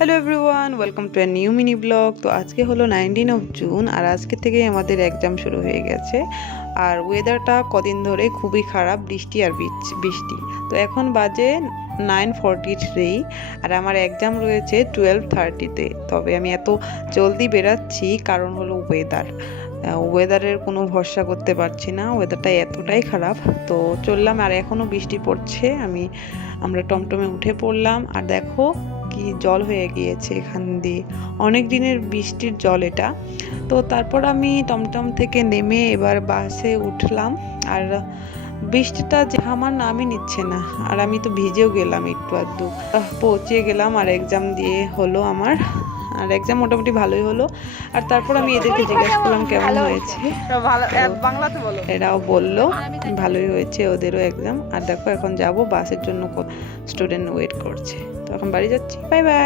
Hello everyone, welcome to a new mini blog. তো আজকে হলো 19 অফ জুন, আর আজকে থেকেই আমাদের এক্সাম শুরু হয়ে গেছে। আর ওয়েদারটা কদিন ধরে খুবই খারাপ, বৃষ্টি আর বৃষ্টি। তো এখন বাজে 9:43, আর আমার এক্সাম রয়েছে 12:30-তে। তবে আমি এত জলদি বেরাচ্ছি কারণ হলো ওয়েদারের কোনো ভরসা করতে পারছি না, ওয়েদারটা এতটাই খারাপ। তো চললাম, আর এখনও বৃষ্টি পড়ছে। আমরা টমটমে উঠে পড়লাম, আর দেখো কি জল হয়ে গিয়েছে এখান দিয়ে, অনেক দিনের বৃষ্টির জল এটা। তো তারপর আমি টমটম থেকে নেমে এবার বাসে উঠলাম, আর বৃষ্টিটা যে আমার নামই নিচ্ছে না, আর আমি তো ভিজেও গেলাম একটু আধটু। পৌঁছে গেলাম, আর এক্সাম দিয়ে হলো আমার, আর এক্সাম মোটামুটি ভালোই হলো। আর তারপর আমি এদেরকে জিজ্ঞেস করলাম কেমন হয়েছে, এরাও বললো ভালোই হয়েছে ওদেরও এক্সাম। আর দেখো এখন যাব, বাসের জন্য স্টুডেন্ট ওয়েট করছে। তো এখন বাড়ি যাচ্ছি, বাই বাই।